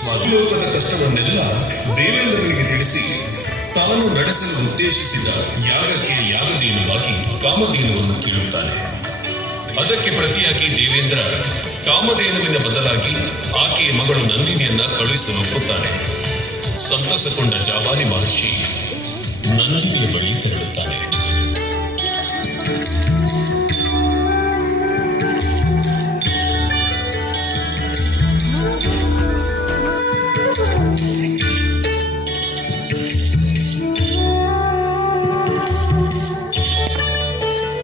ಸ್ವಲೋಕದ ಕಷ್ಟವನ್ನೆಲ್ಲ ದೇವೇಂದ್ರನಿಗೆ ತಿಳಿಸಿ ತಾನು ನಡೆಸಲು ಉದ್ದೇಶಿಸಿದ ಯಾಗಕ್ಕೆ ಯಾಗದೇನುವಾಗಿ ಕಾಮಧೇನುವನ್ನು ಕೇಳುತ್ತಾನೆ. ಅದಕ್ಕೆ ಪ್ರತಿಯಾಗಿ ದೇವೇಂದ್ರ ಕಾಮಧೇನುವಿನ ಬದಲಾಗಿ ಆಕೆಯ ಮಗಳು ನಂದಿನಿಯನ್ನ ಕಳುಹಿಸಲು ಒಪ್ಪುತ್ತಾನೆ. ಸಂತಸಗೊಂಡ ಜಾಬಾಲಿ ಮಹರ್ಷಿ ನಂದಿನಿಯ ಬಳಿ ತೆರಳುತ್ತಾನೆ.